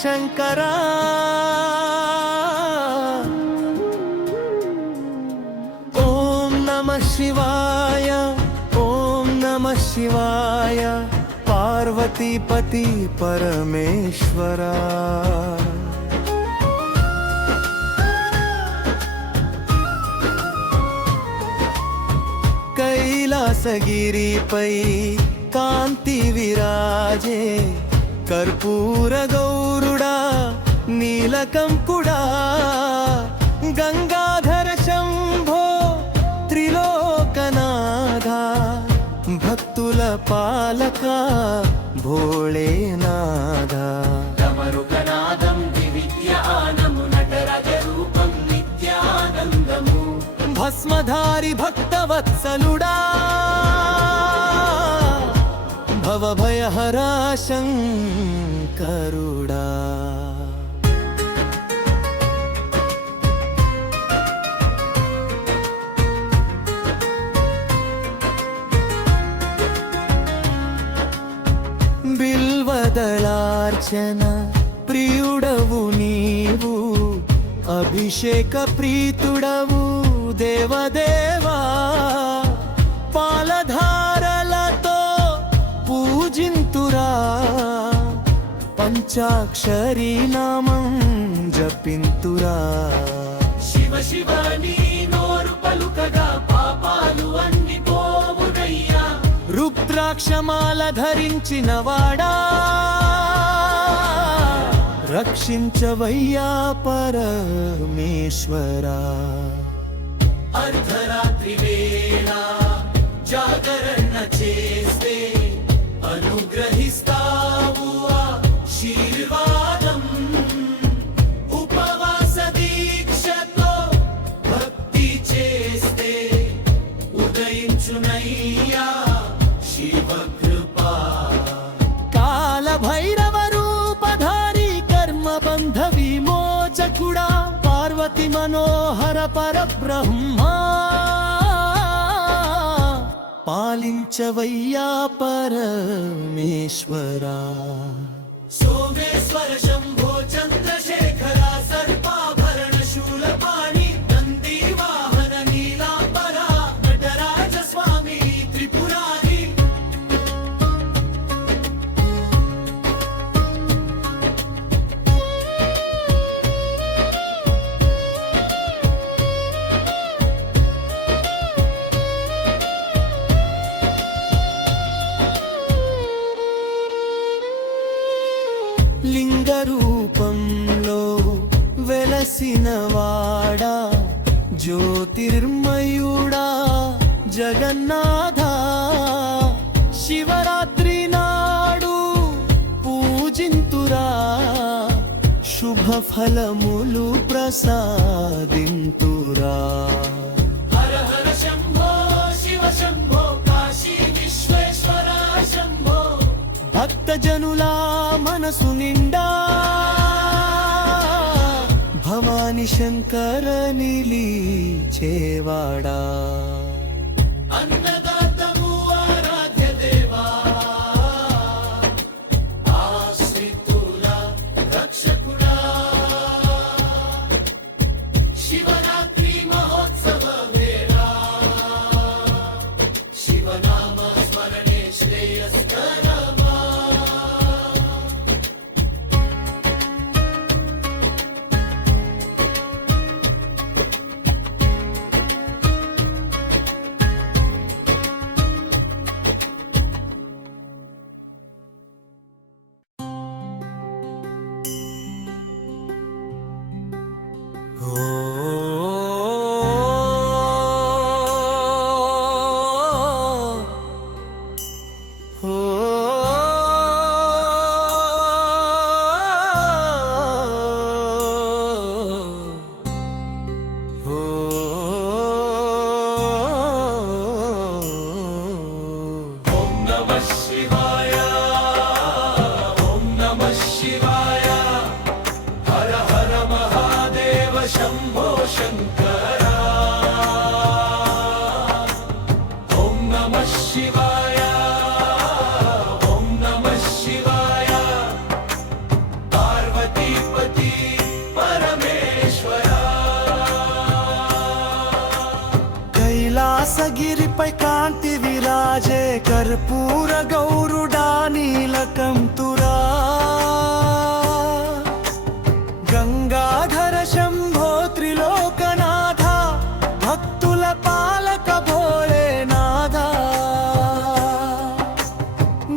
శంకరా ఓం నమః శివాయ ఓం నమః శివాయ పార్వతీపతి పరమేశ్వరా కైలాసగిరిపై కాంతి విరాజే కర్పూర గౌరుడా నీలకంకుడా గంగాధర శంభో త్రిలోకనాథ భక్తుల పాలక భోళేనాథ డమరుకనాదం దివ్యానము నటరాజ రూపం నిత్యానందము భస్మధారి భక్తవత్సలుడా భవభయహరా శంకరుడా బిల్వదళార్చన ప్రియుడవు నీవు అభిషేక ప్రీతుడవు దేవదేవా పాలధారలతో పూజింతురా పంచాక్షరీ నామం జపింతురా శివ శివ నీ నోరు పలుకగా పాపాలు అన్ని పోవునయ్యా రుద్రాక్షమాల ధరించిన వాడా రక్షించవయ్యా పరమేశ్వరా అర్ధరాత్రి వేళ జాగరణ చేస్తే అనుగ్రహిస్తావు ఆశీర్వాదం ఉపవాస దీక్షతో భక్తి చేస్తే ఉదయించునయ్యా శివకృపా కాలభైరవ రూపధారి కర్మబంధ విమోచకుడా పార్వతి మనోహర పరబ్రహ్మా పాలించవయ్యా పరమేశ్వరా సోమేశ్వర శంభో చంద్రశేఖర సర్పాభరణ శూలపాణి నంది వాహన నీలాంబర నటరాజ స్వామి త్రిపురారి లింగ రూపంలో వెలసిన వాడా జ్యోతిర్మయుడా జగన్నాథ శివరాత్రి నాడు పూజింతురా శుభ ఫలములు ప్రసాదింతురా హర హర శంభో శివ శంభో కాశీ విశ్వేశ్వర శంభో భక్తజనుల మనసు నిండా భవాని శంకర నిలిచేవాడా అన్నదాతము ఆరాధ్య దేవా ఆశ్రితుల రక్షకుడా శివరాత్రి మహోత్సవ వేళ శివనామ స్మరణే శ్రేయస్కరమా కాంతి విరాజే కర్పూర గౌరుడా నీలకంతురా గంగాధర శంభో త్రిలోకనాథ భక్తుల పాలక భోలేనాథ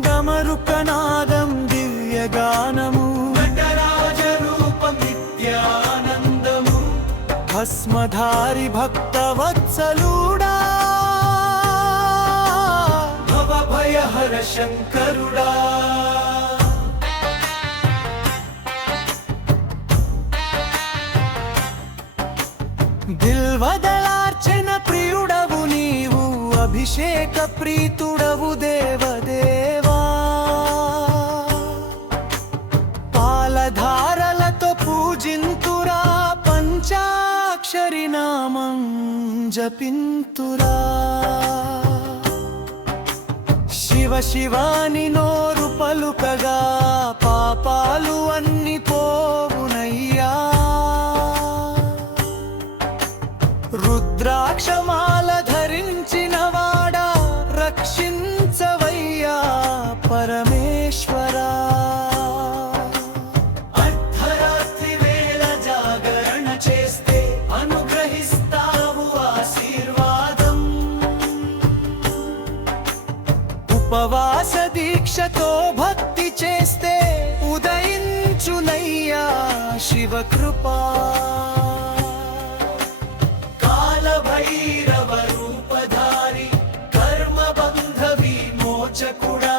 గమరుకనాదం దివ్యగానము నటరాజ రూపం నిత్యానందము భస్మధారి భక్తవత్సలుడా భవభయహర శంకరుడా బిల్వదళార్చన ప్రియుడవు నీవు అభిషేక ప్రీతుడవు దేవదేవా పాలధారలతో పూజింతురా పంచాక్షరి నామం జపింతురా శివ శివాని నోరు పలుకగా పాపాలు అన్ని పోవునయ్యా రుద్రాక్షమాల ధరించిన వాడా రక్షించవయ్యా పరమేశ్వరా అర్ధరాత్రి వేళ జాగరణ చేస్తే అనుగ్రహిస్తావు ఆశీర్వాదం ఉపవాస దీక్షతో భక్తి చేస్తే ఉదయించునయ్యా శివకృపా భైరవ రూపధారి కర్మబంధ విమోచకుడా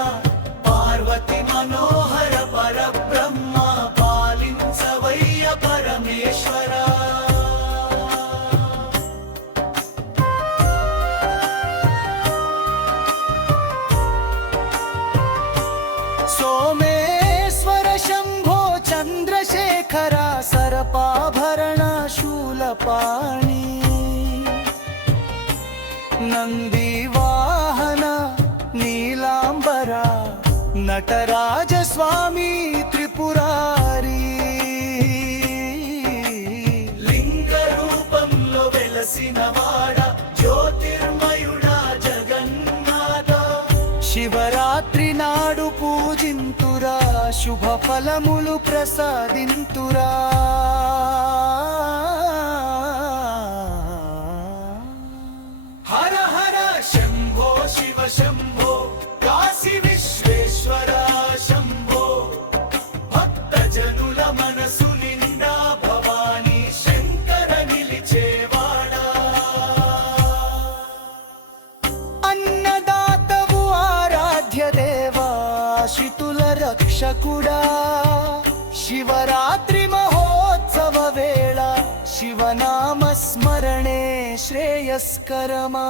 పార్వతి మనోహర పరబ్రహ్మ పాలించవయ్య పరమేశ్వరా సోమేశ్వర శంభో చంద్రశేఖర సర్పాభరణ శూలపాణి నంది వాహన నీలాంబర నటరాజ స్వామి త్రిపురారి లింగ రూపంలో వెలసిన వాడ జ్యోతిర్మయుడా జగన్నాథ శివరాత్రి నాడు పూజింతురా శుభ ఫలములు ప్రసాదింతురా హర హర శంభో శివ శంభో కాశీ విశ్వేశ్వర శంభో భక్తజనుల మనసు నిండా భవానీ శంకర నిలిచేవాడా అన్నదాతవు ఆరాధ్య దేవా శితుల రక్షకుడా శివరాత్రి మహోత్సవ వేళ శివనామ స్మరణే శ్రేయస్కరమా